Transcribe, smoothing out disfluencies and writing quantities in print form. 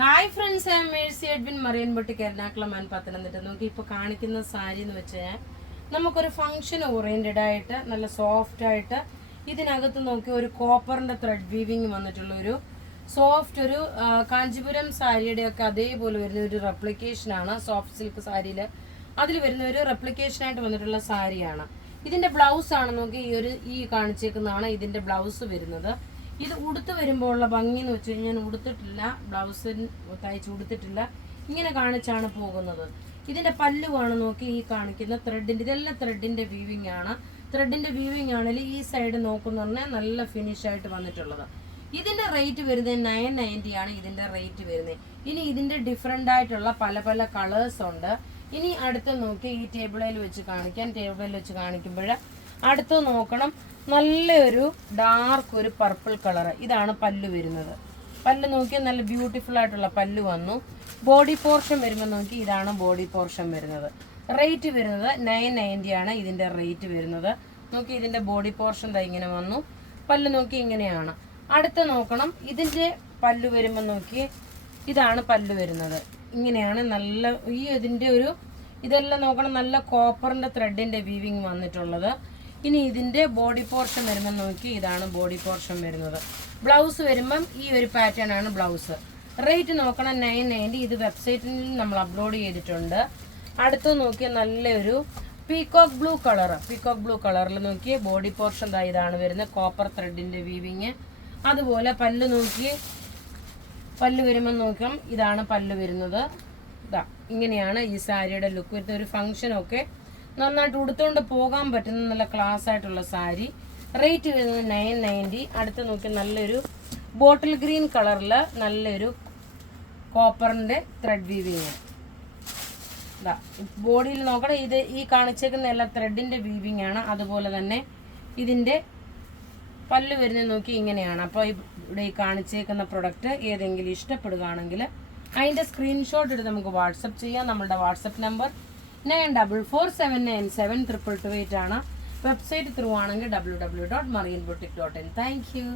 Hi friends, I M Mercy Edwin, marine boutique, Ernakulam and Pathanamthitta. നമുക്ക് ഇപ്പോൾ കാണിക്കുന്ന സാരി എന്ന് വെച്ചാൽ നമുക്കൊരു ഫംഗ്ഷൻ ഓറിയൻറ്റഡ് ആയിട്ട് നല്ല സോഫ്റ്റ് ആയിട്ട് ഇതിനകത്ത് നോക്കി ഒരു കോപ്പറിൻ്റെ ത്രെഡ് വീവിങ് വന്നിട്ടുള്ള ഒരു സോഫ്റ്റ് ഒരു കാഞ്ചീപുരം സാരിയുടെ ഒക്കെ അതേപോലെ വരുന്ന ഒരു റെപ്ലിക്കേഷനാണ്. സോഫ്റ്റ് സിൽക്ക് സാരിയിൽ അതിൽ വരുന്ന ഒരു റെപ്ലിക്കേഷനായിട്ട് വന്നിട്ടുള്ള സാരിയാണ്. ഇതിൻ്റെ ബ്ലൗസാണ് നോക്കി ഈ കാണിച്ചേക്കുന്നതാണ് ഇതിൻ്റെ ബ്ലൗസ് വരുന്നത്. ഇത് ഉടുത്ത് വരുമ്പോൾ ഉള്ള ഭംഗി എന്ന് വെച്ച് കഴിഞ്ഞാൽ ഉടുത്തിട്ടില്ല, ബ്ലൗസിന് തയ്ച്ച് ഉടുത്തിട്ടില്ല, ഇങ്ങനെ കാണിച്ചാണ് പോകുന്നത്. ഇതിൻ്റെ പല്ലുവാണ് നോക്കി ഈ കാണിക്കുന്ന ത്രെഡിൻ്റെ, ഇതെല്ലാം ത്രെഡിൻ്റെ വീവിങ് ആണ്. ത്രെഡിൻ്റെ വീവിങ് ആണെങ്കിൽ ഈ സൈഡ് നോക്കുന്ന പറഞ്ഞാൽ നല്ല ഫിനിഷ് ആയിട്ട് വന്നിട്ടുള്ളത്. ഇതിൻ്റെ റേറ്റ് വരുന്നത് 990 ആണ് ഇതിൻ്റെ റേറ്റ് വരുന്നത്. ഇനി ഇതിൻ്റെ ഡിഫറെൻ്റ് ആയിട്ടുള്ള പല പല കളേഴ്സ് ഉണ്ട്. ഇനി അടുത്ത് നോക്കി ഈ ടേബിളിൽ വെച്ച് കാണിക്കുമ്പോൾ അടുത്ത് നോക്കണം, നല്ലൊരു ഡാർക്ക് ഒരു പർപ്പിൾ കളർ. ഇതാണ് പല്ലു വരുന്നത്. പല്ല് നോക്കിയാൽ നല്ല ബ്യൂട്ടിഫുൾ ആയിട്ടുള്ള പല്ല് വന്നു. ബോഡി പോർഷൻ വരുമ്പോൾ നോക്കി ഇതാണ് ബോഡി പോർഷൻ വരുന്നത്. റേറ്റ് വരുന്നത് 990 ആണ് ഇതിൻ്റെ റേറ്റ് വരുന്നത്. നോക്കി ഇതിൻ്റെ ബോഡി പോർഷൻ ഇങ്ങനെ വന്നു. പല്ല് നോക്കി ഇങ്ങനെയാണ്. അടുത്ത് നോക്കണം, ഇതിൻ്റെ പല്ല് വരുമ്പോൾ നോക്കി ഇതാണ് പല്ല് വരുന്നത്. ഇങ്ങനെയാണ് നല്ല ഇതിൻ്റെ ഇതെല്ലാം നോക്കണം, നല്ല കോപ്പറിൻ്റെ ത്രെഡിൻ്റെ വീവിങ് വന്നിട്ടുള്ളത്. ഇനി ഇതിൻ്റെ ബോഡി പോർഷൻ വരുമ്പോൾ നോക്കി ഇതാണ് ബോഡി പോർഷൻ വരുന്നത്. ബ്ലൗസ് വരുമ്പം ഈ ഒരു പാറ്റേൺ ആണ് ബ്ലൗസ്. റേറ്റ് നോക്കണം 990. ഇത് വെബ്സൈറ്റിൽ നമ്മൾ അപ്ലോഡ് ചെയ്തിട്ടുണ്ട്. അടുത്ത് നോക്കിയാൽ നല്ലൊരു പീകോക്ക് ബ്ലൂ കളറിൽ നോക്കി ബോഡി പോർഷൻ ഇതാണ് വരുന്നത്, കോപ്പർ ത്രെഡിൻ്റെ വീവിങ്. അതുപോലെ പല്ല് വരുമ്പോൾ നോക്കാം ഇതാണ് പല്ല് വരുന്നത്. ഇങ്ങനെയാണ് ഈ സാരിയുടെ ലുക്ക് വരുന്നത്. ഒരു ഫംഗ്ഷനൊക്കെ നന്നായിട്ട് ഉടുത്തുകൊണ്ട് പോകാൻ പറ്റുന്ന നല്ല ക്ലാസ് ആയിട്ടുള്ള സാരി. റേറ്റ് വരുന്നത് 990. അടുത്ത് നോക്കി നല്ലൊരു ബോട്ടിൽ ഗ്രീൻ കളറിൽ നല്ലൊരു കോപ്പറിൻ്റെ ത്രെഡ് വീവിങ്. ബോഡിയിൽ നോക്കണം, ഇത് ഈ കാണിച്ചേക്കുന്ന എല്ലാ ത്രെഡിൻ്റെ വീവിങ് ആണ്. അതുപോലെ തന്നെ ഇതിൻ്റെ പല്ല് വരുന്നത് നോക്കി ഇങ്ങനെയാണ്. അപ്പോൾ ഇവിടെ ഈ കാണിച്ചേക്കുന്ന പ്രൊഡക്റ്റ് ഏതെങ്കിലും ഇഷ്ടപ്പെടുകയാണെങ്കിൽ അതിൻ്റെ സ്ക്രീൻഷോട്ട് എടുത്ത് നമുക്ക് വാട്സപ്പ് ചെയ്യാം. നമ്മളുടെ വാട്സപ്പ് നമ്പർ 9447972228 ആണ്. വെബ്സൈറ്റ് ത്രൂ ആണെങ്കിൽ www.marianboutique.in. Thank you.